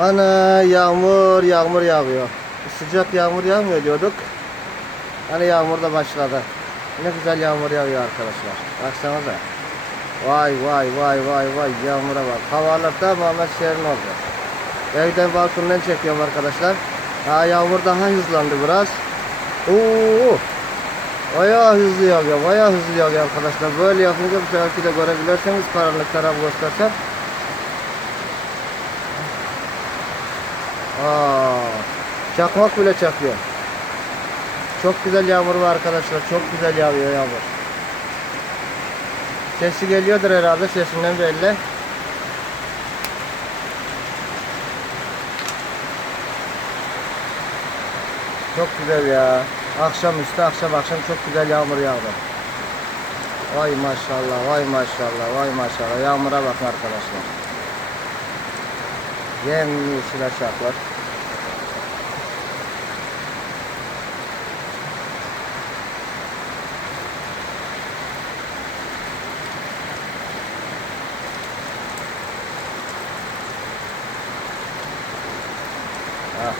Ana yağmur yağmur yağıyor. Sıcak yağmur yağmıyor diyorduk. Hani yağmur da başladı. Ne güzel yağmur yağıyor arkadaşlar. Baksanıza. Vay vay vay vay vay yağmura bak. Havalar tamamen serin oldu. Evden balkondan çekiyorum arkadaşlar. Ha yağmur daha hızlandı biraz. Oo! Bayağı hızlı yağıyor, bayağı hızlı yağıyor arkadaşlar. Böyle yapınca seferki de görebilirseniz karanlık tarafı göstersem. Aa, çakmak bile çakıyor. Çok güzel yağmur var arkadaşlar. Çok güzel yağıyor yağmur. Sesi geliyordur herhalde sesinden belli. Çok güzel ya. Akşamüstü akşam akşam çok güzel yağmur yağdı. Vay maşallah, vay maşallah, vay maşallah. Yağmura bakın arkadaşlar. Yemyeşil aşağılar. Ah.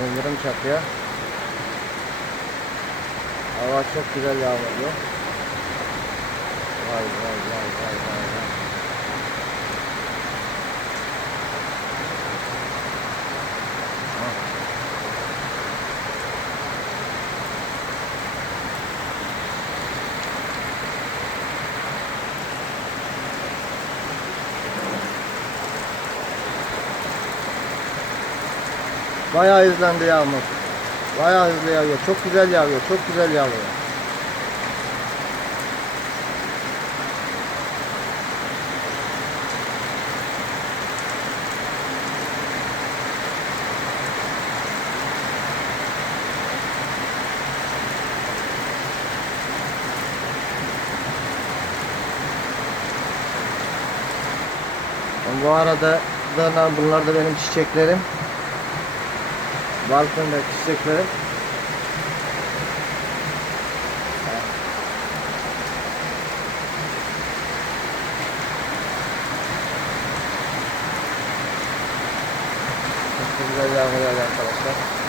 Yıldırım çakıyor. Hava çok güzel yağmurlu. Vay vay vay vay. Ah. Bayağı hızlandı yağmur. Bayağı hızlı yağıyor. Çok güzel yağıyor. Çok güzel yağıyor. Bu arada da bunlar da benim çiçeklerim. Balkonda çiçeklerim. Çok güzel yağmur yağıyor arkadaşlar.